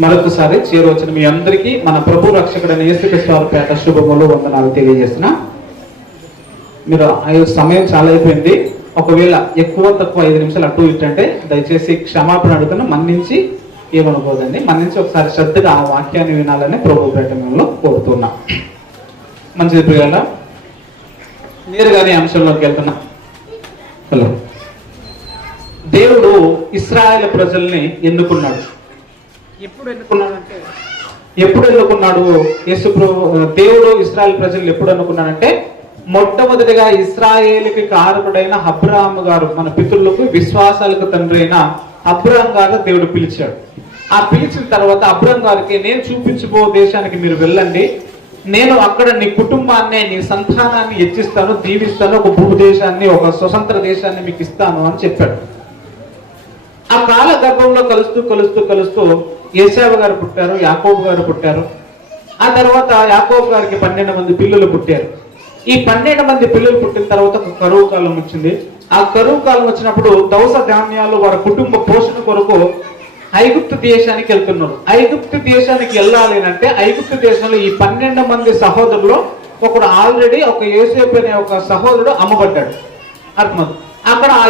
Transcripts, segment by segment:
మరొకసారి చేరవచ్చిన మీ అందరికీ మన ప్రభు రక్షకుడైన యేసుక్రీస్తు వారి పేట శుభములు వందనాలు తెలియజేస్తున్నా. మీరు సమయం చాలా అయిపోయింది. ఒకవేళ ఎక్కువ తక్కువ 5 నిమిషాలు అటు ఇటు అంటే దయచేసి క్షమాపణ అడుగుతున్నా, మన్నించి ఏమనుకోదండి. మన్నించి ఒకసారి శ్రద్ధగా ఆ వాక్యాన్ని వినాలని ప్రభు పేటంలో కోరుతున్నా. మంచిది ప్రియాల, నేరుగానే అంశంలోకి వెళ్తున్నా. హలో, దేవుడు ఇశ్రాయేలు ప్రజల్ని ఎన్నుకున్నాడు. ఎప్పుడు ఎన్నుకున్నాడు? దేవుడు ఇశ్రాయేలు ప్రజలు ఎప్పుడు అనుకున్నాడంటే, మొట్టమొదటిగా ఇశ్రాయేలుకి కారకుడైన అబ్రహాము గారు, మన పితరులకు విశ్వాసాలకు తండ్రి అయిన అబ్రహాం గారు దేవుడు పిలిచాడు. ఆ పిలిచిన తర్వాత అబ్రహాం గారికి, నేను చూపించబో దేశానికి మీరు వెళ్ళండి, నేను అక్కడ నీ కుటుంబాన్ని నీ సంతానాన్ని హెచ్చిస్తాను, దీవిస్తాను, ఒక భూదేశాన్ని ఒక స్వతంత్ర దేశాన్ని మీకు ఇస్తాను అని చెప్పాడు. ఆ కాల గర్భంలో కలుస్తూ ఏశావు గారు పుట్టారు, యాకోబు గారు పుట్టారు. ఆ తర్వాత యాకోబు గారికి 12 మంది పిల్లలు పుట్టారు. ఈ 12 మంది పిల్లలు పుట్టిన తర్వాత ఒక కరువు కాలం వచ్చింది. ఆ కరువు కాలం వచ్చినప్పుడు దవస ధాన్యాలు వారి కుటుంబ పోషణ కొరకు ఐగుప్తు దేశానికి వెళ్తున్నారు. ఐగుప్తు దేశానికి వెళ్ళాలి అంటే ఐగుప్తు దేశంలో ఈ 12 మంది సహోదరులు ఒకడు ఆల్రెడీ ఒక యోసేపు అనే ఒక సహోదరుడు అమ్మబడ్డాడు. అర్థమవుతుంది. అక్కడ ఆ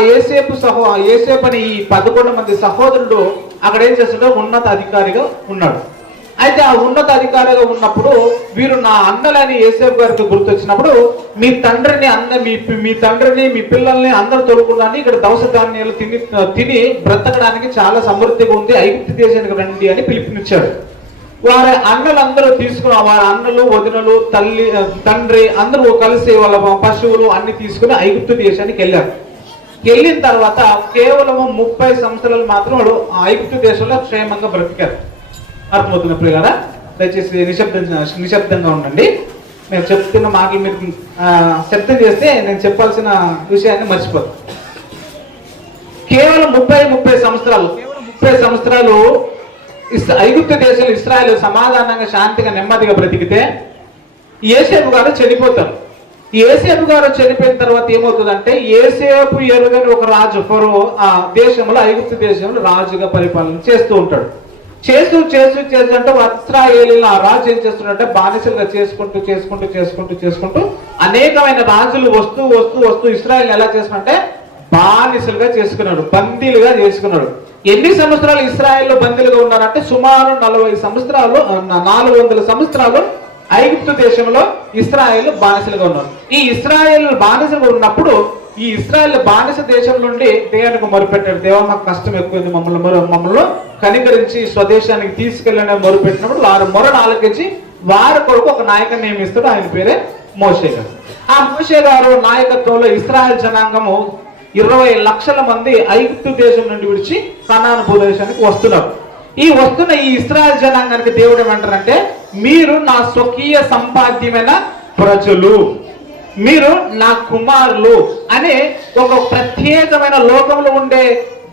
యోసేపు అనే ఈ 11 మంది సహోదరుడు అక్కడ ఏం చేస్తున్నాడు, ఉన్నత అధికారిగా ఉన్నాడు. అయితే ఆ ఉన్నత అధికారిగా ఉన్నప్పుడు వీరు నా అన్నలని యోసేపు గారికి గుర్తొచ్చినప్పుడు, మీ తండ్రిని మీ పిల్లల్ని అందరూ తోలుకున్నాను, ఇక్కడ దవస ధాన్యాలు తిని బ్రతకడానికి చాలా సమృద్ధిగా ఉంది, ఐగుప్తు దేశానికి రండి అని పిలుపునిచ్చాడు. వారి అన్నలందరూ తీసుకుని, వారి అన్నలు వదినలు తండ్రి అందరూ కలిసి వాళ్ళ పశువులు అన్ని తీసుకుని ఐగుప్తు దేశానికి వెళ్ళారు. వెళ్ళిన తర్వాత కేవలం 30 సంవత్సరాలు మాత్రం వాడు ఐగుప్తు దేశంలో క్షేమంగా బ్రతికారు. అర్థమవుతున్న ప్రియ కదా, దయచేసి నిశ్శబ్దంగా ఉండండి. నేను చెప్తున్న మాటలు మీరు శబ్దం చేస్తే నేను చెప్పాల్సిన విషయాన్ని మర్చిపోతాను. కేవలం 30 సంవత్సరాలు ఐగుప్తు దేశంలో ఇశ్రాయేలు సమాధానంగా శాంతిగా నెమ్మదిగా బ్రతికితే యోసేపు గారు చనిపోతారు. యోసేపు గారు చనిపోయిన తర్వాత ఏమవుతుందంటే, యోసేపు ఎరుగని ఒక రాజు ఫరో ఆ దేశంలో ఐగుప్తు దేశంలో రాజుగా పరిపాలన చేస్తూ ఉంటాడు. చేస్తూ అంటే ఇశ్రాయేలీయులు ఆ రాజు ఏం చేస్తున్నాడంటే, బానిసలుగా చేసుకుంటూ అనేకమైన రాజులు వస్తూ ఇశ్రాయేల్ ఎలా చేసుకుంటే బానిసలుగా చేసుకున్నాడు, బందీలుగా చేసుకున్నాడు. ఎన్ని సంవత్సరాలు ఇశ్రాయేల్లో బందీలుగా ఉన్నారంటే సుమారు 400 సంవత్సరాలు ఐగుప్తు దేశంలో ఇశ్రాయేల్ బానిసలుగా ఉన్నారు. ఈ ఇశ్రాయేల్ బానిసలుగా ఉన్నప్పుడు ఈ ఇశ్రాయేల్ బానిస దేశం నుండి దేవునికి మొరుపెట్టాడు. దేవా, మాకు కష్టం ఎక్కువైంది, మమ్మల్ని కనికరించి స్వదేశానికి తీసుకెళ్ళని మొరుపెట్టినప్పుడు వారు మొరను ఆలకించి వారి కొరకు ఒక నాయకుని నియమిస్తాడు. ఆయన పేరే మోషే గారు. ఆ మోషే గారు నాయకత్వంలో ఇశ్రాయేల్ జనాంగము 20 లక్షల మంది ఐగుప్తు దేశం నుండి విడిచి కనాను భూదేశానికి వస్తున్నారు. ఈ ఇశ్రాయేల్ జనాంగానికి దేవుడు ఏమంటారంటే, మీరు నా స్వకీయ సంపాద్యమైన ప్రజలు, మీరు నా కుమారులు అనే ఒక ప్రత్యేకమైన లోకంలో ఉండే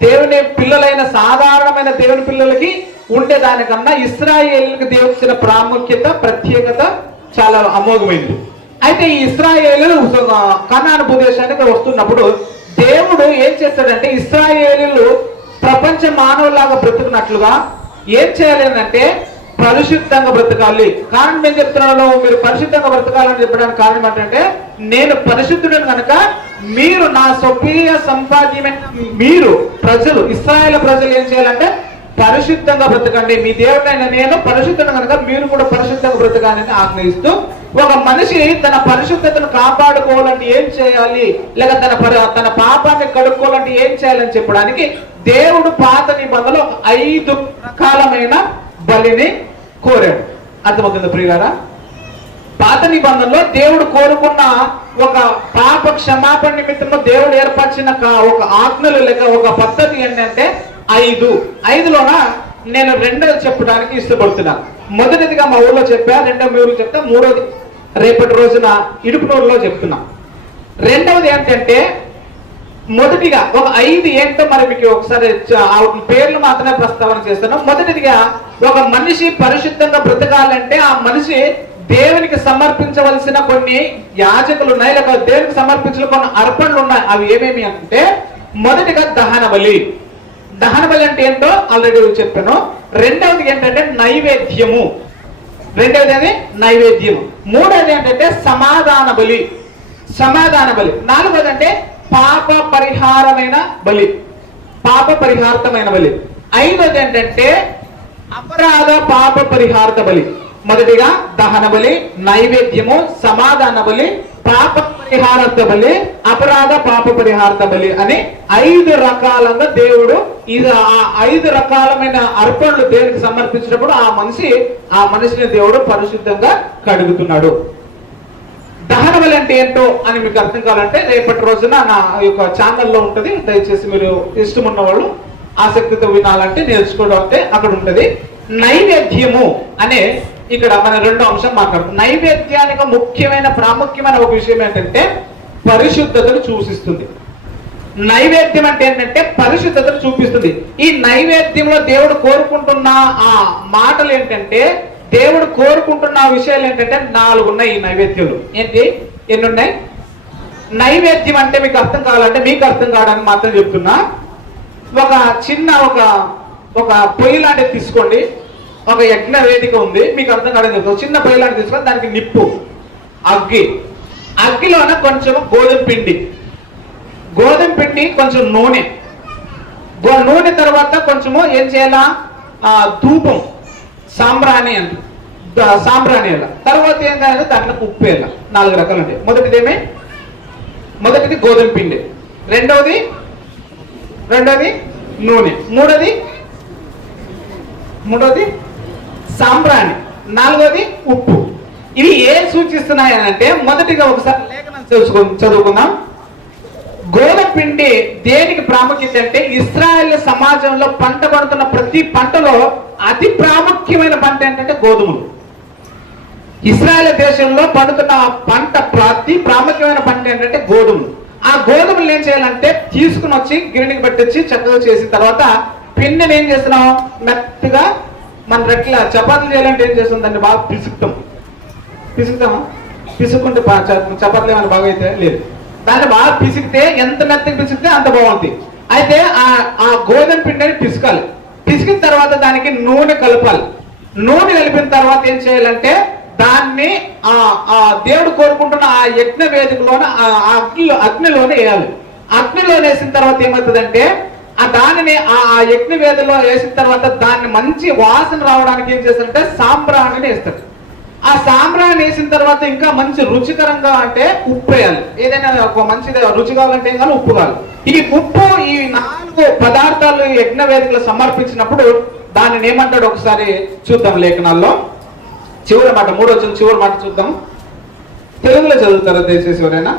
దేవుని పిల్లలైన సాధారణమైన దేవుని పిల్లలకి ఉండేదానికన్నా ఇశ్రాయేలుకి దేవుడు ఇచ్చిన ప్రాముఖ్యత ప్రత్యేకత చాలా అమోఘమైంది. అయితే ఈ ఇశ్రాయేలు కనాను భూదేశానికి వస్తున్నప్పుడు దేవుడు ఏం చేస్తాడంటే, ఇశ్రాయేలీలు ప్రపంచ మానవులాగా బ్రతుకున్నట్లుగా ఏం చేయాలి అంటే పరిశుద్ధంగా బ్రతకాలి. కారణం ఏం చెప్తున్నాను, మీరు పరిశుద్ధంగా బ్రతకాలని చెప్పడానికి కారణం ఏంటంటే, నేను పరిశుద్ధుడని కనుక మీరు నా స్వకీయ సంపాద్యమైన మీరు ప్రజలు ఇశ్రాయేల్ ప్రజలు ఏం చేయాలంటే పరిశుద్ధంగా బ్రతకండి. మీ దేవుడైన నేను పరిశుద్ధుడు కనుక మీరు కూడా పరిశుద్ధంగా బ్రతకాలని ఆజ్ఞయిస్తూ, ఒక మనిషి తన పరిశుద్ధతను కాపాడుకోవాలంటే ఏం చేయాలి, లేక తన పాపాన్ని కడుక్కోవాలంటే ఏం చేయాలని చెప్పడానికి దేవుడు పాత నిబంధనలో 5 రకాలమైన బలిని కోరాడు. అర్థమవుతుంది ప్రియులారా? పాత నిబంధనలో దేవుడు కోరుకున్న ఒక పాప క్షమాపణ నిమిత్తంలో దేవుడు ఏర్పరిచిన ఒక ఆజ్ఞలు లేక ఒక పద్ధతి ఏంటంటే 5లోన నేను 2 చెప్పడానికి ఇష్టపడుతున్నాను. మొదటిదిగా మా ఊర్లో చెప్పా, 2వ మీ ఊరికి చెప్తా, 3వది రేపటి రోజున ఇడుపునూరులో చెప్తున్నా. 2వది ఏంటంటే, మొదటిగా ఒక 5 ఏంటో మరి మీకు ఒకసారి పేర్లు మాత్రమే ప్రస్తావన చేస్తాను. మొదటిదిగా ఒక మనిషి పరిశుద్ధంగా బ్రతకాలంటే ఆ మనిషి దేవునికి సమర్పించవలసిన కొన్ని యాజకులు ఉన్నాయి, లేక దేవునికి సమర్పించిన కొన్ని అర్పణలు ఉన్నాయి. అవి ఏమేమి అంటే, మొదటిగా దహన బలి. దహన బలి అంటే ఏంటో ఆల్రెడీ చెప్పాను. రెండవది ఏంటంటే నైవేద్యము. రెండవది అది నైవేద్యము. మూడవది ఏంటంటే సమాధాన బలి. సమాధాన బలి. నాలుగవది అంటే పాప పరిహారమైన బలి. పాప పరిహారమైన బలి. ఐదవది ఏంటంటే అపరాధ పాప పరిహారత బలి. మొదటిగా దహన బలి, నైవేద్యము, సమాధాన బలి, పాప పరిహారత బలి, అపరాధ పాప పరిహారత బలి అని 5 రకాలుగా దేవుడు ఇది ఆ 5 రకాలమైన అర్పణలు దేవునికి సమర్పించినప్పుడు ఆ మనిషిని దేవుడు పరిశుద్ధంగా కడుగుతున్నాడు. దహన బలి అంటే ఏంటో అని మీకు అర్థం కావాలంటే రేపటి రోజున నా యొక్క ఛానల్లో ఉంటుంది. దయచేసి మీరు ఇష్టం ఉన్న వాళ్ళు ఆసక్తితో వినాలంటే నేర్చుకోవడం అంటే అక్కడ ఉంటది. నైవేద్యము అనే ఇక్కడ మన రెండో అంశం మాట్లాడుతాం. నైవేద్యానికి ముఖ్యమైన ప్రాముఖ్యమైన ఒక విషయం ఏంటంటే పరిశుద్ధతను సూచిస్తుంది. నైవేద్యం అంటే ఏంటంటే పరిశుద్ధతను చూపిస్తుంది. ఈ నైవేద్యంలో దేవుడు కోరుకుంటున్న ఆ మాటలు ఏంటంటే, దేవుడు కోరుకుంటున్న విషయాలు ఏంటంటే 4 ఉన్నాయి. ఈ నైవేద్యాలు ఏంటి? ఎన్ని ఉన్నాయి? నైవేద్యం అంటే మీకు అర్థం కావాలంటే, మీకు అర్థం కావడానికి మాత్రం చెప్తున్నా. ఒక చిన్న ఒక పొయ్యి లాంటిది తీసుకోండి. ఒక యజ్ఞ వేదిక ఉంది, మీకు అర్థం కావడం చెప్తాను. చిన్న పొయ్యి లాంటిది తీసుకొని దానికి నిప్పు, అగ్గిలోన కొంచెం గోధుమ పిండి, కొంచెం నూనె తర్వాత కొంచెము ఏం చేయాలా? ధూపం, సాంబ్రాణి వేయాల. తర్వాత ఏం కాదు, దాంట్లో ఉప్పు వేయాల. 4 రకాలు ఉంటాయి. మొదటిది గోధుమ పిండి, రెండవది నూనె, మూడవది సాంబ్రాణి, 4వది ఉప్పు. ఇవి ఏం సూచిస్తున్నాయి అంటే, మొదటిగా ఒకసారి లేఖనం చదువుకుందాం. గోధుమ పిండి దేనికి ప్రాముఖ్యత అంటే, ఇశ్రాయేల్ సమాజంలో పంట పడుతున్న ప్రతి పంటలో అతి ప్రాముఖ్యమైన పంట ఏంటంటే గోధుమలు. ఇశ్రాయేల్ దేశంలో పండుతున్న పంట ప్రతి ప్రాముఖ్యమైన పంట ఏంటంటే గోధుమలు. ఆ గోధుమలు ఏం చేయాలంటే తీసుకుని వచ్చి గిన్నెకి పట్టించి చక్కగా చేసిన తర్వాత పిండిని ఏం చేస్తున్నాం? మెత్తగా మన రెట్ల చపాతీలు చేయాలంటే ఏం చేస్తుంది? దాన్ని బాగా పిసుకుతామా? పిసుకుంటే చపాతీలు ఏమైనా బాగా అయితే లేదు. దాన్ని బాగా పిసికితే ఎంత మెత్తగా పిసికితే అంత బాగుంటుంది. అయితే ఆ గోధుమ పిండిని పిసకాలి. పిసికిన తర్వాత దానికి నూనె కలపాలి. నూనె కలిపిన తర్వాత ఏం చేయాలంటే దాన్ని దేవుడు కోరుకుంటున్న ఆ యజ్ఞ వేదికలోన అగ్నిలోనే వేయాలి. అగ్నిలో వేసిన తర్వాత ఏమవుతుందంటే దానిని ఆ యజ్ఞ వేదిలో వేసిన తర్వాత దాన్ని మంచి వాసన రావడానికి ఏం చేస్తారంటే సాంబ్రాణిని వేస్తారు. ఆ సాంబ్రాణి వేసిన తర్వాత ఇంకా మంచి రుచికరంగా అంటే ఉప్పు వేయాలి. ఏదైనా ఒక మంచిది రుచి కావాలంటే ఏం కావాలి? ఉప్పు కావాలి. ఈ ఉప్పు ఈ 4 పదార్థాలు యజ్ఞ వేదికలో సమర్పించినప్పుడు దానిని ఏమంటాడు ఒకసారి చూద్దాం. లేఖనాల్లో చివరి మాట, 3వ వచనం చివరి మాట చూద్దాం. తెలుగులో చదువుతారా దయచేసి ఎవరైనా?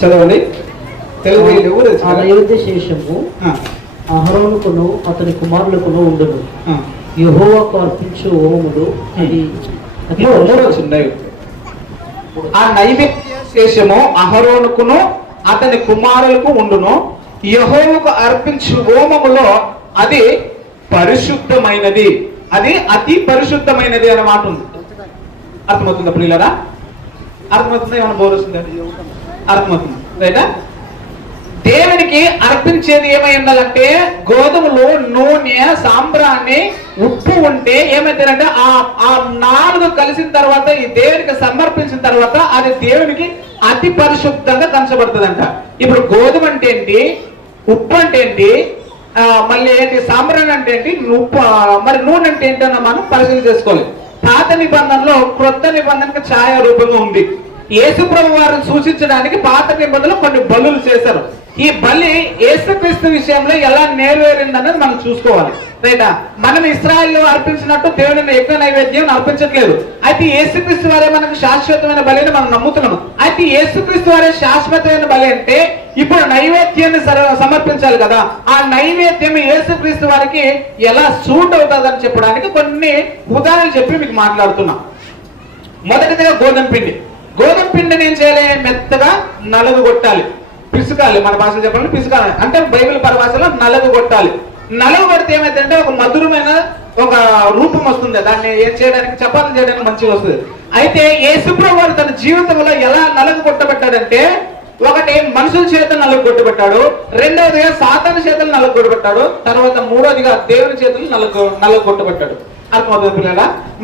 చదవండి. తెలుగు శేషము అహరోనుకును అతని కుమారులకును ఉండును. యెహోవాకు అర్పించు హోమములు ఆ నైవేద్య శేషము అహరోనుకును అతని కుమారులకు ఉండును. యెహోవాకు అర్పించు హోమములో అది పరిశుద్ధమైనది, అది అతి పరిశుద్ధమైనది అనే మాట ఉంది. అర్థమవుతుందా ప్రియులారా? అర్థమవుతుందా? ఏమైనా బోర్ వస్తుందా? అర్థమవుతుంది రైటా? దేవునికి అర్పించేది ఏమై ఉండాలంటే గోధుమలు, నూనె, సాంబ్రాన్ని, ఉప్పు ఉంటే ఏమైందంటే ఆ 4 కలిసిన తర్వాత ఈ దేవునికి సమర్పించిన తర్వాత అది దేవునికి అతి పరిశుద్ధంగా కంచబడుతుందంట. ఇప్పుడు గోధుమ అంటే ఏంటి, ఉప్పు అంటే ఏంటి, మళ్ళీ ఏంటి సాంబ్రాన్ని అంటే ఏంటి, ఉప్పు మరి నూనె అంటే ఏంటన్నా మనం పరిశీలన చేసుకోవాలి. పాత నిబంధనలో క్రొత్త నిబంధనకు ఛాయా రూపంగా ఉంది. యేసుప్రభు వారిని సూచించడానికి పాత నిబంధనలో కొన్ని బలులు చేశారు. ఈ బలి యేసుక్రీస్తు విషయంలో ఎలా నెరవేరిందన్నది మనం చూసుకోవాలి రైటా? మనం ఇశ్రాయేలు అర్పించినట్టు దేవుని యజ్ఞ నైవేద్యం అర్పించట్లేదు. అయితే యేసుక్రీస్తు వారే మనకు శాశ్వతమైన బలిని మనం నమ్ముతున్నాము. అయితే యేసుక్రీస్తు వారే శాశ్వతమైన బలి అంటే ఇప్పుడు నైవేద్యాన్ని సమర్పించాలి కదా. ఆ నైవేద్యం యేసుక్రీస్తు వారికి ఎలా సూట్ అవుతుందని చెప్పడానికి కొన్ని ఉదాహరణలు చెప్పి మీకు మాట్లాడుతున్నాం. మొదటిదిగా గోధుమ పిండిని ఏం చేయాలి? మెత్తగా నలుగుగొట్టాలి, పిసుకాలి. మన భాషలో చెప్పాలంటే పిసుకాలి అంటే బైబిల్ పరిభాషలో నలుగుగొట్టాలి. నలుగుగొడితే ఏమైందంటే ఒక మధురమైన ఒక రూపం వస్తుంది. దాన్ని ఏం చేయడానికి, చపాతీ చేయడానికి మంచిగా వస్తుంది. అయితే యేసుప్రభువు వారు తన జీవితంలో ఎలా నలుగుగొట్టబడ్డాడంటే ఒకటి మనుషుల చేత నలుగొట్టబెట్టాడు, రెండవదిగా సాతాను చేతులు నలుగొట్టబెట్టాడు, తర్వాత మూడవదిగా దేవుని చేతులు నలుగొట్టబెట్టాడు. అర్థమవుతుంది పిల్లల?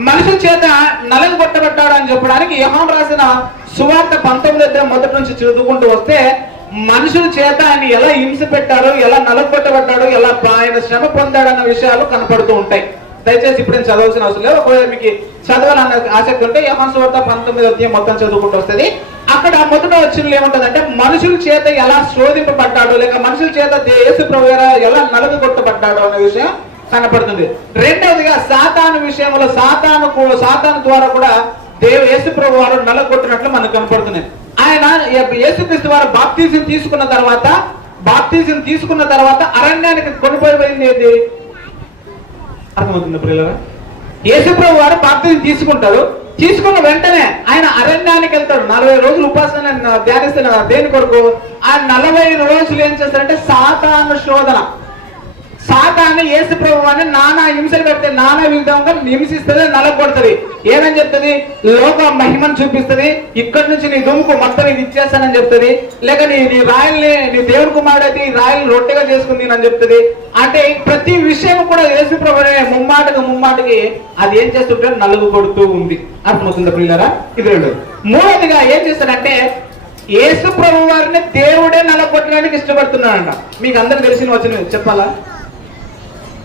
మనుషుల చేత నలుగొట్టబెట్టాడు అని చెప్పడానికి యోహాను రాసిన సువార్త 19 మొదటి నుంచి చదువుకుంటూ వస్తే మనుషుల చేత ఆయన ఎలా హింస పెట్టాడు, ఎలా నలుగొట్టబడ్డాడు, ఎలా ఆయన శ్రమ పొందాడు అన్న విషయాలు కనపడుతూ ఉంటాయి. దయచేసి ఇప్పుడు నేను చదవాల్సిన అవసరం లేదు. ఒకవేళ మీకు చదవాలన్న ఆసక్తి ఉంటే యోహాను సువార్త 19 మొత్తం చదువుకుంటూ వస్తుంది. అక్కడ మొదట వచ్చిన ఏముంటదంటే మనుషుల చేత ఎలా శోధింపబడ్డాడు, లేక మనుషుల చేత యేసు ప్రభువు ఎలా నలుగొట్టబడ్డాడు అనే విషయం కనపడుతుంది. రెండవదిగా సాతాను విషయంలో సాతాను ద్వారా కూడా యేసు ప్రభు వారు నలుగొట్టినట్లు మనకు కనపడుతుంది. ఆయన యేసుక్రీస్తు వారు బాప్తిజం తీసుకున్న తర్వాత అరణ్యానికి కొనిపోయింది ఏంటి? అర్థమవుతుంది పిల్లరా? యేసు ప్రభు వారు బాప్తిజం తీసుకున్న వెంటనే ఆయన అరణ్యానికి వెళ్తాడు. 40 రోజులు ఉపాసన ధ్యానిస్తున్న దేని కొరకు? ఆ 40 రోజులు ఏం చేస్తారంటే సాతాను శోధన. సాతాను యేసు ప్రభువుని నానా హింసలు పెడితే నానా విధంగా హింసిస్తుంది, నలగొడుతుంది. ఏమని చెప్తుంది? లోక మహిమను చూపిస్తుంది. ఇక్కడి నుంచి నీ దుమ్ముకు మొత్తం ఇది ఇచ్చేస్తానని చెప్తుంది. లేక నీ రాయల్ని, నీ దేవుని కుమారుడు అయితే ఈ రాయల్ని రొట్టెగా చేసుకుంది అని చెప్తుంది. అంటే ప్రతి విషయం కూడా యేసు ప్రభువునే ముమ్మాటికి అది ఏం చేస్తుంటే నలుగు కొడుతూ ఉంది. అర్థమవుతుందా పిల్లరా? ఇది రెండు. మూడవదిగా ఏం చేస్తాడంటే యేసు ప్రభు వారిని దేవుడే నలగొట్టడానికి ఇష్టపడుతున్నాడంట. మీకు అందరికి తెలిసిన వచ్చిన చెప్పాలా?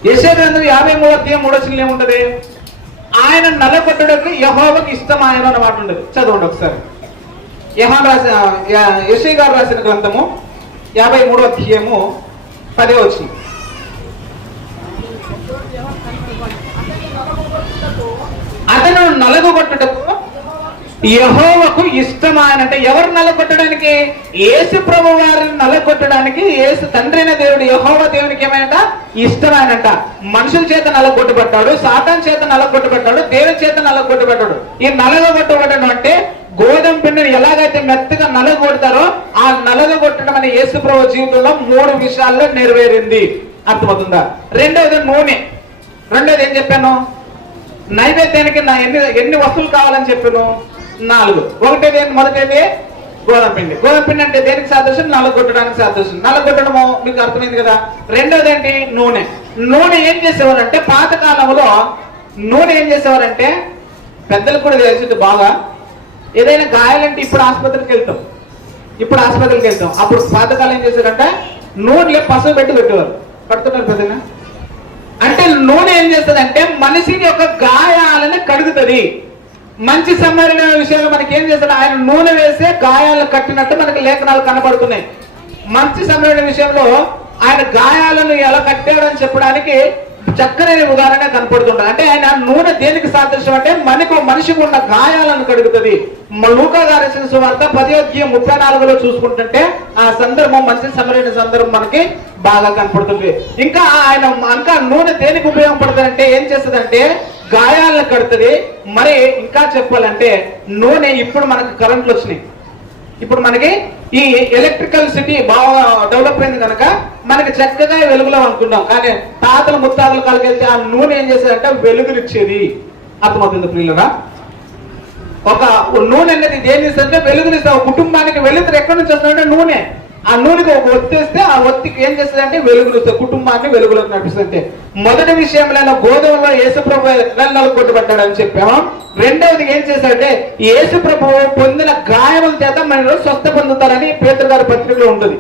యెషయా గ్రంథం 53:3 ఏముంటది? ఆయన నలగొట్టడానికి యెహోవాకు ఇష్టం ఆయన అన్న మాట ఉండదు. చదవండి ఒకసారి. యెషయా గారు రాసిన గ్రంథము 53:10. అతను నలగొట్టుటకు యెహోవాకు ఇష్టమాయనంటే ఎవరు నలగొట్టడానికి? యేసు ప్రభు వారిని నలగొట్టడానికి యేసు తండ్రి అయిన దేవుడు యెహోవా దేవునికి ఏమైనట? ఇష్టమాయనంట. మనుషుల చేత నలగొట్టబడ్డాడు, సాతాను చేత నలగొట్టబడ్డాడు, దేవుని చేత నలగొట్టబడ్డాడు. ఈ నలగొట్టబడడం అంటే గోధుమ పిండిని ఎలాగైతే మెత్తగా నలగొడతారో ఆ నలగొట్టడం అనే యేసు ప్రభు జీవితంలో 3 విషయాల్లో నెరవేరింది. అర్థమవుతుందా? రెండవది నూనె. రెండోది ఏం చెప్పాను? నైవేద్యానికి ఎన్ని వస్తువులు కావాలని చెప్పాను? 4. మొదటిది గోధుమ పిండి. గోధుమ పిండి అంటే దేనికి సాదృశ్యం? నలగొట్టడానికి సాదృశ్యం. నలగొట్టడము మీకు అర్థమైంది కదా. రెండోది ఏంటి? నూనె. నూనె ఏం చేసేవారంటే పాతకాలంలో నూనె ఏం చేసేవారంటే పెద్దలకు కూడా తెలిసింది బాగా. ఏదైనా గాయాలంటే ఇప్పుడు ఆసుపత్రికి వెళ్తాం. అప్పుడు పాతకాలం ఏం చేశారంటే నూనెలో పసుపు పెట్టేవారు. పడుతున్నారు పెద్దగా. అంటే నూనె ఏం చేస్తుంది అంటే మనిషిని యొక్క గాయాలను కడుగుతుంది. మంచి సమరణ విషయంలో మనకి ఏం చేస్తాడు? ఆయన నూనె వేసే గాయాలను కట్టినట్టు మనకి లేఖనాలు కనబడుతున్నాయి. మంచి సమరణ విషయంలో ఆయన గాయాలను ఎలా కట్టాడని చెప్పడానికి చక్కని ఉదాహరణ కనపడుతుంటారు. అంటే ఆయన నూనె దేనికి సాదృశ్యం అంటే మనిషికి ఉన్న గాయాలను కడుగుతుంది. లూకా గారు రాసిన సువార్త 10:34 చూసుకుంటుంటే ఆ సందర్భం మంచి సమరణ సందర్భం మనకి బాగా కనపడుతుంది. ఇంకా నూనె దేనికి ఉపయోగపడుతుంది అంటే ఏం చేస్తుంది? గాయాలను కడుతుంది. మరి ఇంకా చెప్పాలంటే నూనె ఇప్పుడు మనకు కరెంట్లు వచ్చినాయి. ఇప్పుడు మనకి ఈ ఎలక్ట్రికల్ సిటీ బాగా డెవలప్ అయింది కనుక మనకి చక్కగా వెలుగులో అనుకుంటాం. కానీ తాతలు ముత్తాతల కాలకి వెళ్తే ఆ నూనె ఏం చేసేదంటే వెలుగునిచ్చేది. అర్థమవుతుంది పిల్లరా? ఒక నూనె అనేది దేని ఇస్తుంటే వెలుగునిస్తే కుటుంబానికి వెలుగుతారు. ఎక్కడి నుంచి వస్తుందంటే నూనె. ఆ నూనెకి ఒక ఒత్తి వేస్తే ఆ ఒత్తికి ఏం చేస్తుంది అంటే వెలుగునిస్తే కుటుంబాన్ని వెలుగులోకి నడిపిస్తుంది. మొదటి విషయంలో గోధుమలో యేసు ప్రభు నలగొట్టబడ్డాడు అని చెప్పాము. రెండవది ఏం చేశాడంటే యేసు ప్రభువు పొందిన గాయముల చేత మనలో స్వస్థ పొందుతారని పేతురు గారి పత్రికలో ఉంటుంది.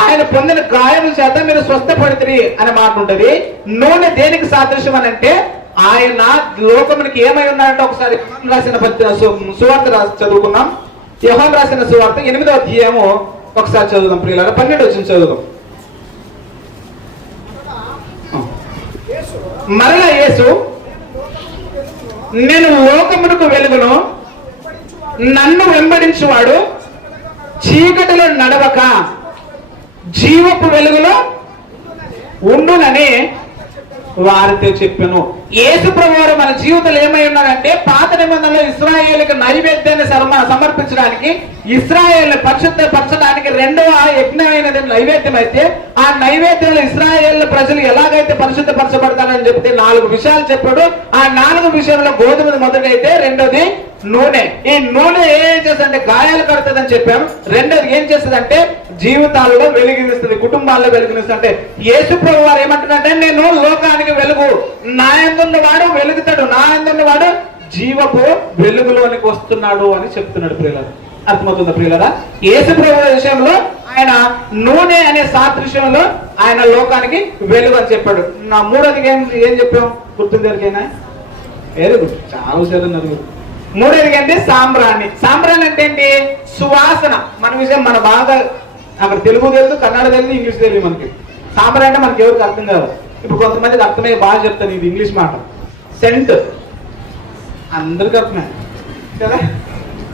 ఆయన పొందిన గాయముల చేత మీరు స్వస్థపడుతుంది అనే మాట ఉంటుంది. నూనె దేనికి సాదృశ్యం అని అంటే ఆయన లోకమునికి ఏమై ఉన్నాడంటే ఒకసారి రాసిన సువార్త చదువుకున్నాం. యోహాను రాసిన సువార్త 8వ అధ్యాయము ఒకసారి చదువుదాం ప్రియులారా. 12 చదువుదాం. మరలా యేసు నేను లోకమునకు వెలుగును, నన్ను వెంబడించువాడు చీకటిలో నడవక జీవపు వెలుగులో ఉండునని వారితో చెప్పాను. యేసు ప్రభువారు మన జీవితంలో ఏమై ఉన్నారంటే పాత నిబంధనలో ఇశ్రాయేలుకి నైవేద్యాన్ని సమర్పించడానికి, ఇశ్రాయేల్ పరిశుద్ధపరచడానికి రెండవ యజ్ఞమైనది నైవేద్యం అయితే, ఆ నైవేద్యంలో ఇశ్రాయేల్ ప్రజలు ఎలాగైతే పరిశుద్ధపరచబడతారని చెప్తే 4 విషయాలు చెప్పాడు. ఆ 4 విషయంలో గోధుమ మొదటైతే, రెండోది నూనె. ఈ నూనె ఏం చేస్తుందంటే గాయాలు కడుతుందని చెప్పాం. రెండోది ఏం చేస్తుందంటే జీవితాలలో వెలుగునిస్తుంది, కుటుంబాల్లో వెలుగునిస్తుంది. అంటే యేసు ప్రభు వారు ఏమంటున్నారంటే నేను లోకానికి వెలుగు, నా యందున్నవాడు వెలుగుతాడు, నా యందున్నవాడు జీవపు వెలుగులోనికి వస్తున్నాడు అని చెప్తున్నాడు. ప్రియులారా, అర్థమవుతుందా ప్రియులారా? యేసు ప్రభు విషయంలో ఆయన నూనె అనే సాదృశ్యంలో ఆయన లోకానికి వెలుగు అని చెప్పాడు. నా మూడోది ఏం చెప్పాం గుర్తుంది ఎవరికైనా? వెరీ గుడ్, చాలా సార్లు. మూడోది ఏంటి? సాంబ్రాణి. సాంబ్రాణి అంటే ఏంటి? సువాసన. మన విషయం మన బాగా అక్కడ తెలుగు తెలుగు, కన్నడ తెలుగు, ఇంగ్లీష్ తెలుగు. మనకి సాంబ్రాణి అంటే మనకి ఎవరికి అర్థం కాదు. ఇప్పుడు కొంతమందికి అర్థమయ్యే బాగా చెప్తాను, ఇది ఇంగ్లీష్ మాట. సెంట్ అందరికి అర్థమే కదా.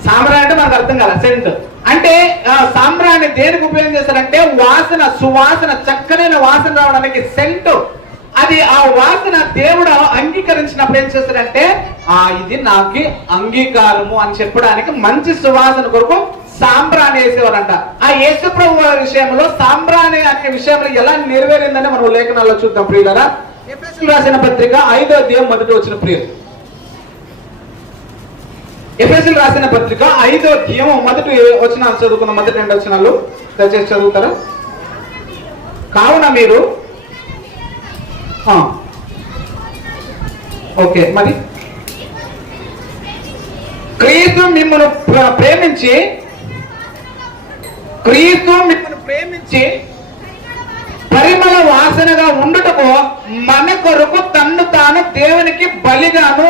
సాంబ్రాణి అంటే మనకు అర్థం కదా. సెంట్ అంటే సాంబ్రాణి దేనికి ఉపయోగం చేస్తారంటే వాసన, సువాసన, చక్కనైన వాసన రావడానికి సెంట్. అది ఆ వాసన దేవుడు అంగీకరించినప్పుడు ఏం చేస్తాడంటే ఇది నాకు అంగీకారము అని చెప్పడానికి మంచి సువాసన కొరకు సాంబ్రాణి వేసేవారంట. ఆ యేసు ప్రభు విషయంలో సాంబ్రాణి అనే విషయంలో ఎలా నెరవేరిందని మనం లేఖనాల్లో చూద్దాం. ప్రియులారా, ఎఫెసీయులకు రాసిన పత్రిక 5వ అధ్యాయం మొదటి వచ్చిన ప్రియులు, ఎఫెసీయులకు రాసిన పత్రిక 5వ అధ్యాయం మొదటి వచనాలు చదువుకున్న మొదటి 2 వచనాలు దయచేసి చదువుతారా? కావున మీరు ఓకే, మరి క్రీస్తు మిమ్మల్ని ప్రేమించి పరిమళ వాసనగా ఉండుటకు మన కొరకు తన్ను తాను దేవునికి బలిగాను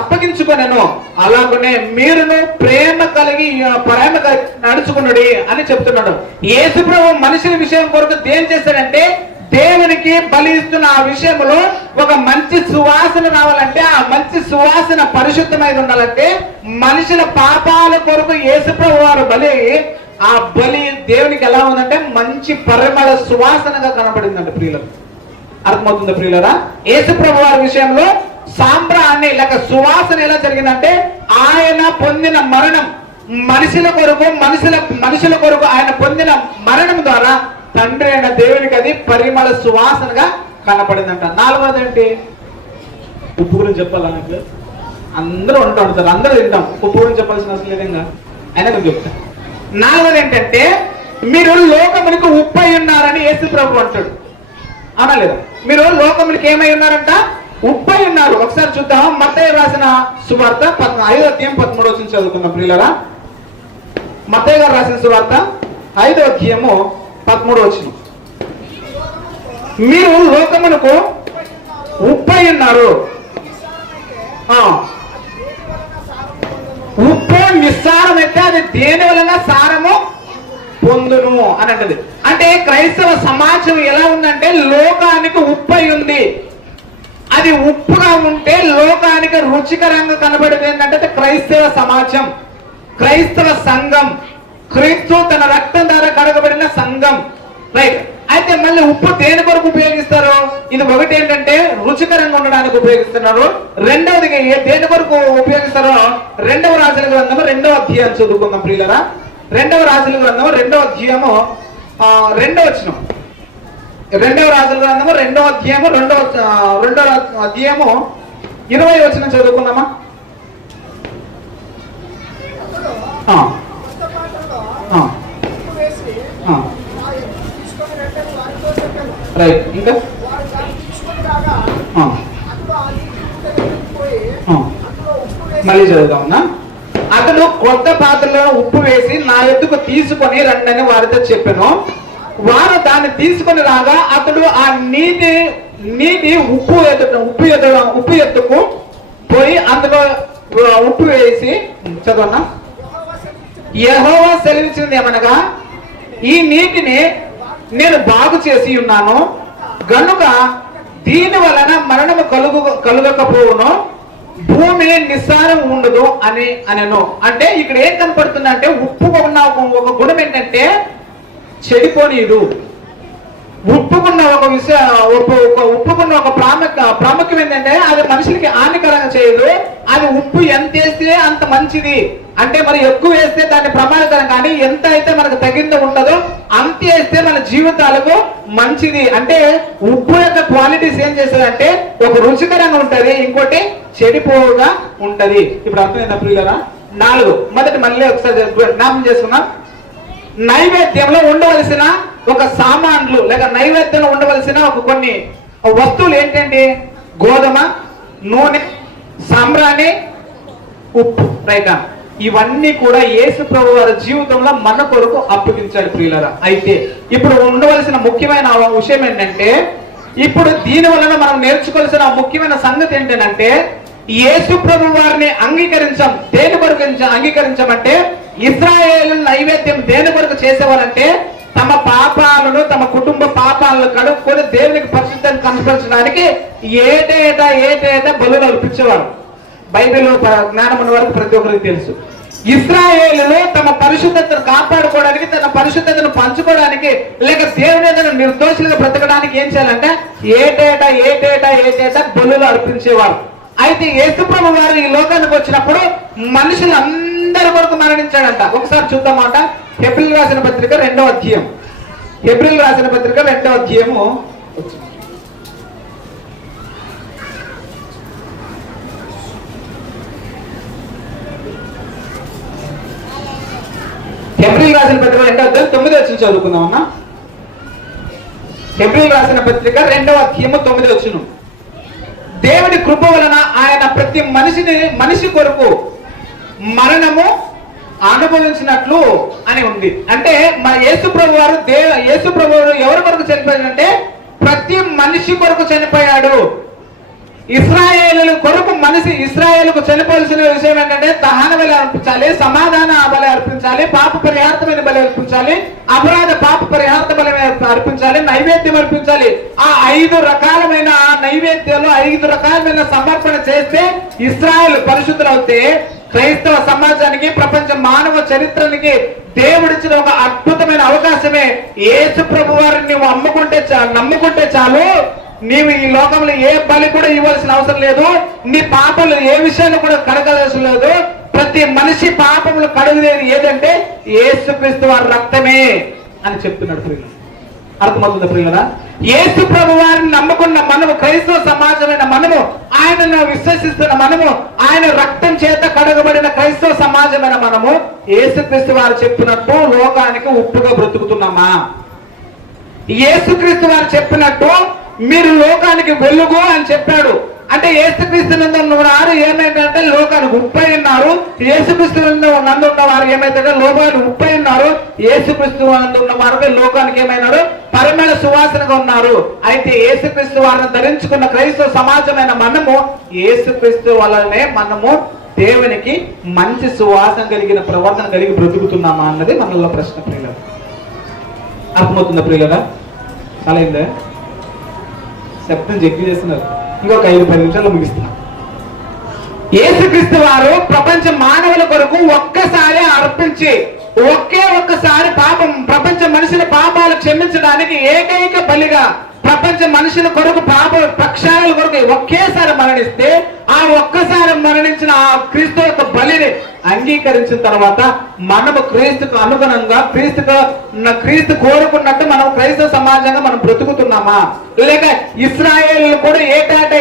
అప్పగించుకొనెను. అలాగనే మీరును ప్రేమ కలిగి నడుచుకున్నాడు అని చెప్తున్నాడు. యేసు ప్రభు మనుషుల విషయం కొరకు ఏం చేశాడంటే దేవునికి బలి ఇస్తున్న ఆ విషయంలో ఒక మంచి సువాసన రావాలంటే, ఆ మంచి సువాసన పరిశుద్ధమై ఉండాలంటే మనుషుల పాపాల కొరకు యేసు ప్రభు వారు బలి, ఆ బలి దేవునికి ఎలా ఉందంటే మంచి పరిమళ సువాసనగా కనబడిందంట. ప్రియులకు అర్థమవుతుంది ప్రియులరా? యేసు ప్రభు వారి విషయంలో సాంబ్రాణి లేక సువాసన ఎలా జరిగిందంటే ఆయన పొందిన మరణం మనుషుల కొరకు ఆయన పొందిన మరణం ద్వారా తండ్రి అయిన దేవునికి అది పరిమళ సువాసనగా కనపడిందంట. 4వది ఏంటి? ఉప్పు గురించి చెప్పాలన్నట్లు అందరూ వండుతారు, అందరూ తింటాం. ఉప్పు గురించి చెప్పాల్సిన అవసరం లేదంగా, అయినా నేను చెప్తాను. 4వది ఏంటంటే మీరు లోకమునికి ఉప్పు అయి ఉన్నారని యేసు ప్రభు అంటాడు. అవునా లేదా? మీరు లోకమునికి ఏమై ఉన్నారంట? ఉప్పు అయి ఉన్నారు. ఒకసారి చూద్దాం. మత్తయి రాసిన సువార్త 5వ అధ్యాయం 13వ వచనం చదువుకుందాం ప్రియులారా. మత్తయి గారు రాసిన సువార్త 5వ అధ్యాయము 13వ వచనం. మీరు లోకమునకు ఉప్పు అయి ఉన్నారు. ఉప్పు నిస్సారం అయితే అది దేని వలన సారము పొందును అని అంటది. అంటే క్రైస్తవ సమాజం ఎలా ఉందంటే లోకానికి ఉప్పు అయి ఉంది. అది ఉప్పుగా ఉంటే లోకానికి రుచికరంగా కనబడేది ఏంటంటే క్రైస్తవ సమాజం, క్రైస్తవ సంఘం, క్రీస్తు తన రక్తం ద్వారా కడగబడిన సంఘం. రైట్. అయితే మళ్ళీ ఉప్పు దేని కొరకు ఉపయోగిస్తారు? ఇది ఒకటి ఏంటంటే రుచికరంగా ఉండడానికి ఉపయోగిస్తున్నారు. రెండవది దేని కొరకు ఉపయోగిస్తారో 2వ రాజుల గ్రంథము 2వ అధ్యాయం చదువుకుందాం ప్రియులరా. 2వ రాజుల గ్రంథము 2వ అధ్యాయము 2వ వచనం. 2వ రాజుల గ్రంథము 2వ అధ్యాయము 2వ అధ్యాయము 20వ వచనం చదువుకుందామా? రైట్. ఇంకా మళ్ళీ చదువుదామన్నా. అతడు కొత్త పాత్రలో ఉప్పు వేసి నా ఎద్దుకు తీసుకొని రండని వారితో చెప్పాను. వారు దాన్ని తీసుకొని రాగా అతడు ఆ నీటి ఉప్పు ఎత్తుకు పోయి అందులో ఉప్పు వేసి చదవన్నా. యెహోవా సెలవించింది ఏమనగా ఈ నీటిని నేను బాగు చేసి ఉన్నాను గనుక దీని వలన మరణము కలుగకపోవును, భూమి నిస్సారం ఉండదు అనెను. అంటే ఇక్కడ ఏం కనపడుతుంది అంటే ఉప్పు ఉన్న ఒక గుణం ఏంటంటే చెడిపోనీదు. ఉప్పుకున్న ఒక ప్రాముఖ్యం ఏంటంటే అది మనుషులకి హానికరంగా చేయదు. అది ఉప్పు ఎంత వేస్తే అంత మంచిది. అంటే మరి ఎక్కువ వేస్తే దాన్ని ప్రమాదకరం, కానీ ఎంత అయితే మనకు తగిందో ఉంటుందో అంత వేస్తే మన జీవితాలకు మంచిది. అంటే ఉప్పు యొక్క క్వాలిటీస్ ఏం చేస్తుందంటే ఒక రుచికరంగా ఉంటది, ఇంకోటి చెడిపోగా ఉంటది. ఇప్పుడు అర్థమైందా ప్రియులారా? 4 మొదటి మళ్ళీ ఒకసారి జ్ఞాపకం చేసుకున్నాం. నైవేద్యంలో ఉండవలసిన ఒక సామాన్లు లేక నైవేద్యంలో ఉండవలసిన ఒక కొన్ని వస్తువులు ఏంటండి? గోధుమ, నూనె, సాంబ్రాణి, ఉప్పు. రైటా? ఇవన్నీ కూడా యేసు ప్రభు వారి జీవితంలో మన కొరకు అప్పగించాడు ప్రియులారా. అయితే ఇప్పుడు ఉండవలసిన ముఖ్యమైన విషయం ఏంటంటే, ఇప్పుడు దీని వలన మనం నేర్చుకోవాల్సిన ముఖ్యమైన సంగతి ఏంటంటే, యేసు ప్రభు వారిని అంగీకరించాం. దేని కొరకు అంగీకరించామంటే, ఇశ్రాయేలు నైవేద్యం దేని కొరకు చేసేవారంటే తమ పాపాలను, తమ కుటుంబ పాపాలను కడుక్కొని దేవునికి పరిశుద్ధాన్ని కనపరచడానికి ఏటేటా బలులు అర్పించేవారు. బైబిల్ జ్ఞానం ఉన్న వరకు ప్రతి ఒక్కరికి తెలుసు. ఇశ్రాయేలులో తమ పరిశుద్ధతను కాపాడుకోవడానికి, తన పరిశుద్ధతను పంచుకోవడానికి, లేక దేవుని నిర్దోషులుగా బ్రతకడానికి ఏం చేయాలంటే ఏటేటా బలులు అర్పించేవారు. అయితే యేసుప్రభు వారు ఈ లోకానికి వచ్చినప్పుడు మనుషులందరి కొరకు మరణించాడంట. ఒకసారి చూద్దామాట. హెబ్రీయులకు రాసిన పత్రిక 2వ అధ్యాయం. హెబ్రీయులకు రాసిన పత్రిక 2వ అధ్యాయము. హెబ్రీయులకు రాసిన పత్రిక 2వ అధ్యాయం 9వ వచనం చదువుకుందాం అన్న. హెబ్రీయులకు రాసిన పత్రిక 2వ అధ్యాయము 9వ వచనం. దేవుని కృప వలన ఆయన ప్రతి మనిషి కొరకు మరణము అనుభవించినట్లు అని ఉంది. అంటే మన యేసు ప్రభు వారు ఎవరి కొరకు చనిపోయాడంటే ప్రతి మనిషి కొరకు చనిపోయాడు. ఇశ్రాయేలుకు చనిపోవాల్సిన విషయం ఏంటంటే దహన బలి అర్పించాలి, సమాధాన బలి అర్పించాలి, పాప పరిహార్థమైన బలి అర్పించాలి, అపరాధ పాప పరిహార్థ బలి అర్పించాలి, నైవేద్యం అర్పించాలి. ఆ 5 రకాలమైన నైవేద్యాలు, 5 రకాలమైన సమర్పణ చేస్తే ఇశ్రాయేలు పరిశుద్ధులు అవుతే, క్రైస్తవ సమాజానికి, ప్రపంచ మానవ చరిత్రనికి దేవుడిచ్చిన ఒక అద్భుతమైన అవకాశమే. యేసు ప్రభు వారిని నువ్వు నమ్ముకుంటే చాలు, నీవు ఈ లోకంలో ఏ బలి కూడా ఇవ్వాల్సిన అవసరం లేదు, నీ పాపలు ఏ విషయాన్ని కూడా కడగవలసిన లేదు. ప్రతి మనిషి పాపములు కడుగులేదు ఏదంటే యేసుక్రీస్తు వారి రక్తమే అని చెప్తున్నాడు ప్రియులు. అర్థమవుతుందా ప్రియులరా? యేసు ప్రభు వారిని నమ్ముకున్న మనము, క్రైస్తవ సమాజమైన మనము, ఆయనను విశ్వసిస్తున్న మనము, ఆయన రక్తం చేత కడగబడిన క్రైస్తవ సమాజమైన మనము యేసుక్రీస్తు వారు చెప్పినట్టు లోకానికి ఉప్పుగా బ్రతుకుతున్నామా? యేసుక్రీస్తు వారు చెప్పినట్టు మీరు లోకానికి వెలుగు అని చెప్పాడు. అంటే యేసుక్రీస్తు నందున్నారు ఏమైందంటే లోకానికి ఉప్పై ఉన్నారు. యేసుక్రీస్తు నందు ఉన్న వారు ఏమైతే లోకానికి ఉప్పై ఉన్నారు. యేసుక్రీస్తు నందు ఉన్న వారు లోకానికి ఏమైనారు? పరిమళ సువాసనగా ఉన్నారు. అయితే యేసుక్రీస్తు వారిని ధరించుకున్న క్రైస్తవ సమాజమైన మనము యేసుక్రీస్తు వల్లనే మనము దేవునికి మంచి సువాసన కలిగిన ప్రవర్తన కలిగి బ్రతుకుతున్నామా అన్నది మనలో ప్రశ్న ప్రియుల. అర్థమవుతుందా ప్రియుల? చాలా అయిందా? శబ్దం జగ్గి చేస్తున్నారు. ఇంకొక 5-10 నిమిషాలు ముగిస్తున్నా. యేసుక్రీస్తు వారు ప్రపంచ మానవుల కొరకు ఒక్కసారి అర్పించి ఒక్కసారి ప్రపంచ మనుషుల పాపాలు క్షమించడానికి ఏకైక బలిగా ప్రపంచ మనుషుల కొరకు పాప ప్రక్షాళన కొరకు ఒకేసారి మరణిస్తే, ఆ ఒక్కసారి మరణించిన ఆ క్రీస్తు యొక్క బలిని అంగీకరించిన తర్వాత మనము క్రీస్తుకు అనుగుణంగా క్రీస్తు కోరుకున్నట్టు మనం క్రైస్తవ సమాజంగా మనం బ్రతుకుతున్నామా? లేక ఇశ్రాయేలు కూడా ఏటేట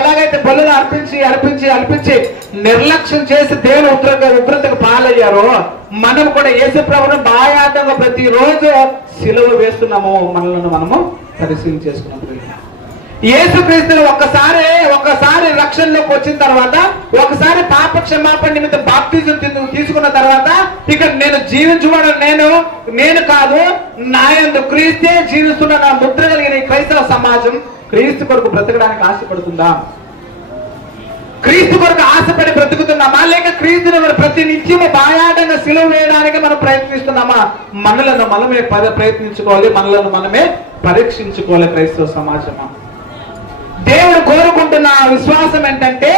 ఎలాగైతే బలులు అర్పించి నిర్లక్ష్యం చేసి దేవుని ఉగ్రతకు పాలయ్యారో, మనం కూడా యేసు ప్రభువును బాయాటంగా ప్రతిరోజు సిలువ వేస్తున్నాము. మనల్ని మనము పరిశీలన చేసుకున్నాం. యేసుక్రీస్తును ఒక్కసారి రక్షణలోకి వచ్చిన తర్వాత, ఒకసారి పాప క్షమాపణ నిమిత్తం బాప్తిజం తీసుకున్న తర్వాత, ఇక నేను జీవించుకోవడం నేను కాదు, నా యందు క్రీస్తే జీవిస్తున్న నా ముద్ర కలిగిన ఈ క్రైస్తవ సమాజం క్రీస్తు కొరకు బ్రతకడానికి ఆశపడుతుందా? క్రీస్తు కొరకు ఆశపడి బ్రతుకుతున్నామా? లేక క్రీస్తుని ప్రతి నిత్యము బాయాటంగా సిలువ వేయడానికి మనం ప్రయత్నిస్తున్నామా? మనలను మనమే ప్రయత్నించుకోవాలి, మనలను మనమే పరీక్షించుకోవాలి. క్రైస్తవ సమాజమా, దేవుడు కోరుకుంటున్న విశ్వాసం ఏంటంటే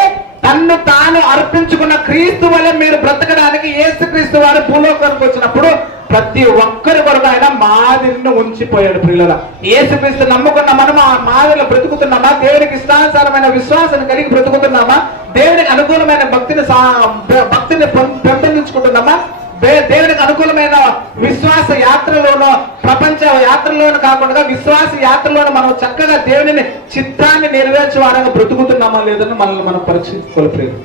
తన్ను తాను అర్పించుకున్న క్రీస్తు వల్ల మీరు బ్రతకడానికి యేసుక్రీస్తు వారు భూలోకానికి వచ్చినప్పుడు ప్రతి ఒక్కరి కొరకు ఆయన మాదిరిని ఉంచిపోయాడు. ప్రియులారా, యేసుక్రీస్తు నమ్ముకున్న మనం ఆ మాదిరిలో బ్రతుకుతున్నామా? దేవునికి ఇష్టానుసారమైన విశ్వాసాన్ని కలిగి బ్రతుకుతున్నామా? దేవునికి అనుకూలమైన భక్తిని పెంపొందించుకుంటున్నామా? దేవునికి అనుకూలమైన విశ్వాస యాత్రలో యాత్రలోనే కాకుండా విశ్వాస యాత్రలోనే మనం చక్కగా దేవుని చిత్తాన్ని నెరవేర్చే వారంగా బ్రతుకుతున్నామా లేదని మనల్ని మనం పరీక్షించుకోవాలి ప్రియులు.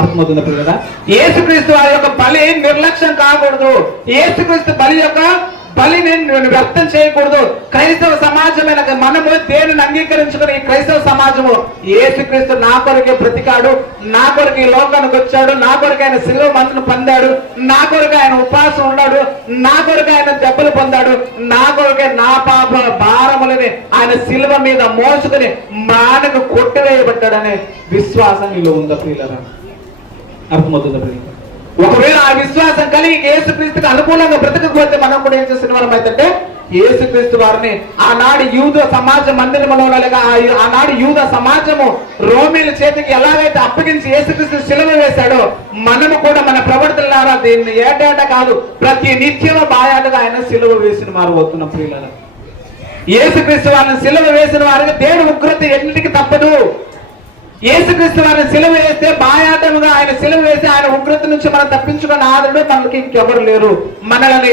అర్థమవుతుంది ప్రియులరా? యేసుక్రీస్తు వారి యొక్క బలి నిర్లక్ష్యం కాకూడదు. యేసుక్రీస్తు బలిని వ్యక్తం చేయకూడదు. క్రైస్తవ సమాజమైన మనము దేవుని అంగీకరించుకుని ఈ క్రైస్తవ సమాజము యేసుక్రీస్తు నా కొరకే బ్రతికాడు, నా కొరకు ఈ లోకానికి వచ్చాడు, నా కొరకు ఆయన శిలువ మందును పొందాడు, నా కొరకు ఆయన ఉపవాసం ఉన్నాడు, నా కొరకు ఆయన దెబ్బలు పొందాడు, నా కొరకే నా పాప భారములని ఆయన శిలువ మీద మోసుకుని మానకు కొట్టివేయబడ్డాడనే విశ్వాసం నీలో ఉందా ప్రియులరా? అర్థమవుతుందా ప్రియుల? ఒకవేళ ఆ విశ్వాసం కలిగి యేసుక్రీస్తుకి అనుకూలంగా బ్రతకపోతే మనం కూడా ఏం చేస్తున్న వారం అయితే యేసుక్రీస్తు వారిని ఆనాడు యూద సమాజ మందిరంలో లేక ఆనాడు యూద సమాజము రోమీల చేతికి ఎలాగైతే అప్పగించి యేసుక్రీస్తు సిలువ వేశాడో మనము కూడా మన ప్రవర్తనలారా దీన్ని ఏటేట కాదు ప్రతి నిత్యము బాయాటగా ఆయన సిలువ వేసిన వారు అవుతున్న ప్రియులారా. యేసుక్రీస్తు వారిని సిలువ వేసిన వారికి దేవుని ఉగ్రత ఎన్నిటికి తప్పదు. యేసుక్రీస్తు వారిని సిలువ వేస్తే బాయాటముగా ఆయన సిలువ వేసి ఆయన ఉగ్రత నుంచి మనం తప్పించుకున్న నాదుడు మనకి ఇంకెవరు లేరు. మనల్ని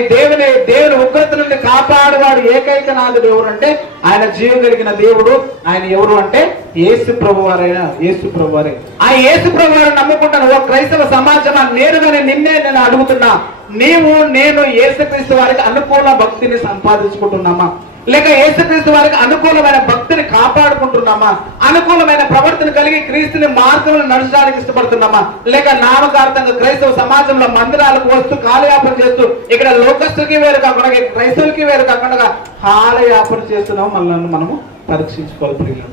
దేవుని ఉగ్రత నుండి కాపాడువాడు ఏకైక నాదుడు ఎవరు అంటే ఆయన జీవం కలిగిన దేవుడు. ఆయన ఎవరు అంటే యేసు ప్రభువారైన యేసు ప్రభువారే. ఆ యేసు ప్రభువారు నమ్ముకుంటాను. ఓ క్రైస్తవ సమాజమా, నేరుగానే నేను అడుగుతున్నా, నేను యేసుక్రీస్తు వారికి అనుకూల భక్తిని సంపాదించుకుంటున్నామా, లేక యేసుక్రీస్తు వారికి అనుకూలమైన భక్తిని కాపాడుకుంటున్నామా, అనుకూలమైన ప్రవర్తన కలిగి క్రీస్తుని మార్గంలో నడచడానికి ఇష్టపడుతున్నామా, లేక నామకార్థంగా క్రైస్తవ సమాజంలో మందిరాలకు వస్తూ కాలయాపన చేస్తూ ఇక్కడ లోకస్తులకి వేరు కాకుండా క్రైస్తవులకి వేరు కాకుండా కాలయాపన చేస్తున్నాము మనల్ని మనము పరీక్షించుకోవాలి ప్రియులు.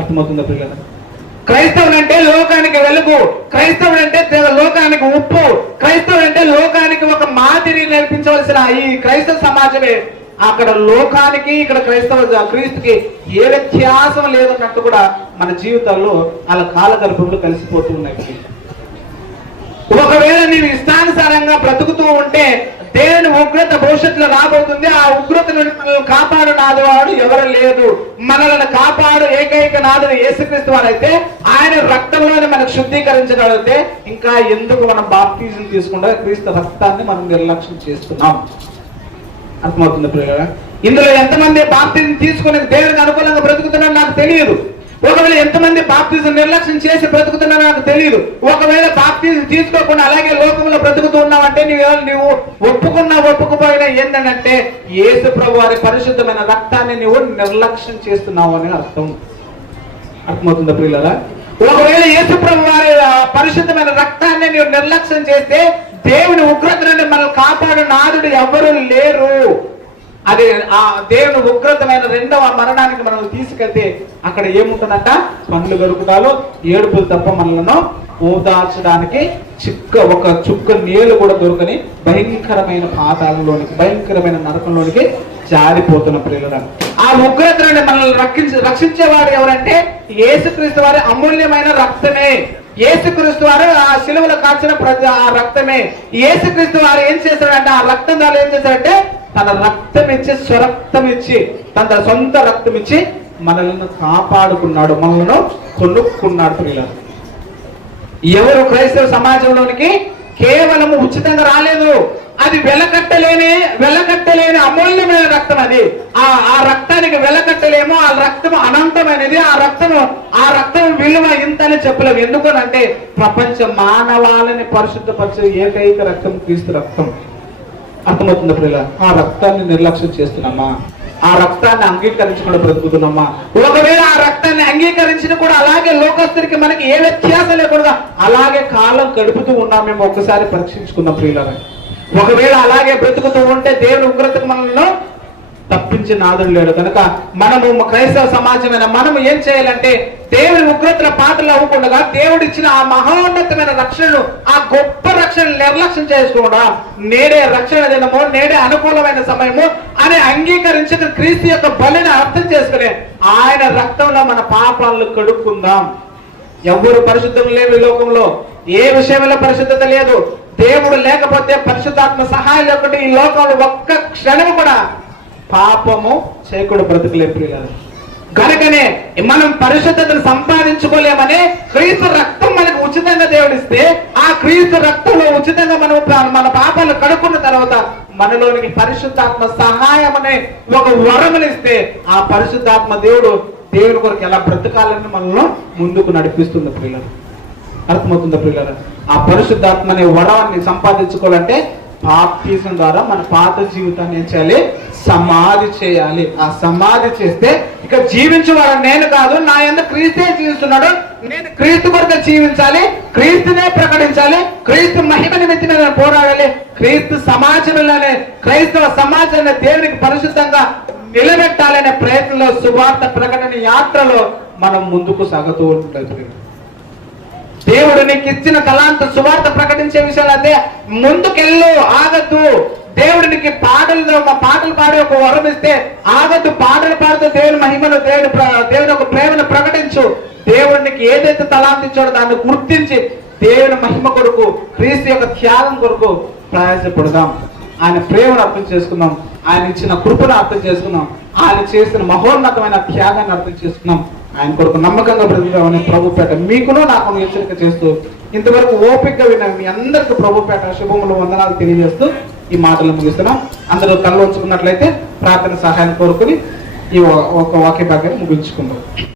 అర్థమవుతుందా ప్రియుల? క్రైస్తవులు అంటే లోకానికి వెలుగు, క్రైస్తవుడు అంటే లోకానికి ఉప్పు, క్రైస్తవుడు అంటే లోకానికి ఒక మాదిరి నేర్పించవలసిన ఈ క్రైస్తవ సమాజమే అక్కడ లోకానికి ఇక్కడ క్రీస్తుకి ఏ వ్యత్యాసం లేదన్నట్టు కూడా మన జీవితాల్లో అలా కాలగర్భంలో కలిసిపోతూ ఉన్నాయి. ఒకవేళ నీవు ఇష్టానుసారంగా బ్రతుకుతూ ఉంటే దేవుని ఉగ్రత భవిష్యత్తులో రాబోతుంది. ఆ ఉగ్రత నుండి మనల్ని కాపాడు నాదువాడు ఎవరు లేదు. మనల్ని కాపాడు ఏకైక నాదుడు యేసుక్రీస్తు వారైతే ఆయన రక్తంలోనే మనకు శుద్ధీకరించగలిగితే ఇంకా ఎందుకు మనం బాప్టిజం తీసుకుంటే క్రీస్తు రక్తాన్ని మనం నిర్లక్ష్యం చేస్తున్నాం. అర్థమవుతుంది ప్రియులారా? ఇందులో ఎంతమంది బాప్తిజం తీసుకుని దేవునికి అనుకూలంగా బ్రతుకుతున్నారో నాకు తెలియదు. ఒకవేళ ఎంతమంది బాప్తిజం నిర్లక్ష్యం చేసి బ్రతుకుతున్నారో నాకు తెలియదు. ఒకవేళ బాప్తిజం తీసుకోకుండా అలాగే లోకంలో బ్రతుకుతూ ఉన్నావంటే నువ్వు ఒప్పుకుపోయినా ఏంటంటే యేసు ప్రభు వారి పరిశుద్ధమైన రక్తాన్ని నువ్వు నిర్లక్ష్యం చేస్తున్నావు అని అర్థం. అర్థమవుతుందా ప్రియులారా? ఒకవేళ యేసు ప్రభు వారి పరిశుద్ధమైన రక్తాన్ని నువ్వు నిర్లక్ష్యం చేస్తే దేవుని ఉగ్రత నుండి మనల్ని కాపాడు నాదుడు ఎవరు లేరు. అది ఆ దేవుని ఉగ్రతమైన రెండవ మరణానికి మనల్ని తీసుకెళ్తే అక్కడ ఏముంటుందంట? పండ్లు గరుకుటాలు ఏడుపులు తప్ప మనలను ఓదార్చడానికి ఒక చుక్క నీళ్లు కూడా దొరకని భయంకరమైన పాతాళంలోనికి భయంకరమైన నరకంలోనికి జారిపోతున్న ప్రియులరా. ఆ ఉగ్రత నుండి మనల్ని రక్షించేవాడు ఎవరంటే యేసుక్రీస్తు వారి అమూల్యమైన రక్తమే. యేసుక్రీస్తు వారు ఆ శిలువలో కాల్చిన ప్రతి ఆ రక్తమే. యేసుక్రీస్తు వారు ఏం చేశాడంటే ఆ రక్తం ద్వారా ఏం చేశాడంటే తన రక్తం ఇచ్చి స్వరక్తం ఇచ్చి తన సొంత రక్తం ఇచ్చి మనల్ని కాపాడుకున్నాడు, మనల్ని కొనుక్కున్నాడు ప్రియులారా. ఎవరు క్రైస్తవ సమాజంలోనికి కేవలం ఉచితంగా రాలేదు. అది వెలకట్టలేని అమూల్యమైన రక్తం. అది ఆ రక్తానికి వెలకట్టలేమో. ఆ రక్తం అనంతమైనది. ఆ రక్తం విలువ ఇంత అని చెప్పలేము. ఎందుకనంటే ప్రపంచ మానవాళిని పరిశుద్ధపరిచే ఏకైక రక్తం క్రీస్తు రక్తం. అర్థమవుతుంది ప్రియుల? ఆ రక్తాన్ని నిర్లక్ష్యం చేస్తున్నామా? ఆ రక్తాన్ని అంగీకరించకుండా బ్రతుకుతున్నామా? ఒకవేళ ఆ రక్తాన్ని అంగీకరించిన కూడా అలాగే లోకస్తుడికి మనకి ఏ వ్యత్యాసం లేకుండా అలాగే కాలం గడుపుతూ ఉన్నామేమో ఒకసారి పరీక్షించుకుందాం ప్రియులారా. ఒకవేళ అలాగే బ్రతుకుతూ ఉంటే దేవుని ఉగ్రతకు మనల్ని తప్పించి నాదుడు లేడు. కనుక మనము క్రైస్తవ సమాజమైన మనము ఏం చేయాలంటే దేవుని ఉగ్రతల పాత్రలు అవ్వకుండా దేవుడు ఇచ్చిన ఆ మహోన్నతమైన రక్షణను, ఆ గొప్ప రక్షణ నిర్లక్ష్యం చేసుకోకుండా నేడే రక్షణ దినము, నేడే అనుకూలమైన సమయము అని అంగీకరించిన క్రీస్తు యొక్క బలిని అర్థం చేసుకుని ఆయన రక్తంలో మన పాపాలను కడుక్కుందాం. ఎవరు పరిశుద్ధం లేవు ఈ లోకంలో. ఏ విషయంలో పరిశుద్ధత లేదు. దేవుడు లేకపోతే పరిశుద్ధాత్మ సహాయం లేకపోతే ఈ లోకంలో ఒక్క క్షణము కూడా పాపము చేయకుండా బ్రతుకులేం ప్రియులారా. కనుకనే మనం పరిశుద్ధతను సంపాదించుకోలేమని క్రీస్తు రక్తం మనకు ఉచితంగా దేవుడిస్తే ఆ క్రీస్తు రక్తంలో ఉచితంగా మనం మన పాపాలను కడుక్కున్న తర్వాత మనలోనికి పరిశుద్ధాత్మ సహాయం అనే ఒక వరమునిస్తే ఆ పరిశుద్ధాత్మ దేవుని కొరకు ఎలా బ్రతకాలని మనల్ని ముందుకు నడిపిస్తుంది ప్రియులను. అర్థమవుతుందా ప్రియులను? ఆ పరిశుద్ధాత్మ అనే వరాన్ని సంపాదించుకోవాలంటే బాప్తిజం ద్వారా మన పాత జీవితాన్ని ఏం చేయాలి? సమాధి చేయాలి. ఆ సమాధి చేస్తే ఇక జీవించేవాడు నేను కాదు, నా యందు క్రీస్తే జీవిస్తున్నాడు, నేను క్రీస్తు కొరకు జీవించాలి, క్రీస్తునే ప్రకటించాలి, క్రీస్తు మహిమ నిమిత్తమే నేను పోరాడాలి, క్రీస్తు సమాజంలోనే క్రైస్తవ సమాజాన్ని దేవునికి పరిశుద్ధంగా నిలబెట్టాలనే ప్రయత్నంలో సువార్త ప్రకటన యాత్రలో మనం ముందుకు సాగుతూ ఉంటుంది. దేవుడు నీకు ఇచ్చిన తలాంత సువార్త ప్రకటించే విషయాలు అదే, ముందుకెళ్ళు, ఆగద్దు. దేవుడు నీకు పాటలు పాడి ఒక వరం ఇస్తే ఆగద్దు, పాటలు పాడుతూ దేవుని మహిమను దేవుని ఒక ప్రేమను ప్రకటించు. దేవుడికి ఏదైతే తలాంత ఇచ్చాడో దాన్ని గుర్తించి దేవుని మహిమ కొరకు, క్రీస్తు యొక్క త్యాగం కొరకు ప్రయాసపడదాం. ఆయన ప్రేమను అర్థం చేసుకుందాం, ఆయన ఇచ్చిన కృపను అర్థం చేసుకుందాం, ఆయన చేసిన మహోన్నతమైన త్యాగాన్ని అర్థం చేసుకున్నాం. ఆయన కొరకు నమ్మకంగా బ్రతుకుదామని ప్రభుపేట మీకును నాకు హెచ్చరిక చేస్తూ, ఇంతవరకు ఓపికగా విన్న మీ అందరికీ ప్రభుపేట శుభములు వందనాలు తెలియజేస్తూ ఈ మాటలు ముగిస్తున్నాం. అందరూ తల ఉంచుకున్నట్లయితే ప్రార్థన సహాయం కోరుకుని ఈ ఒక వాక్య భాగాన్ని ముగించుకుందాం.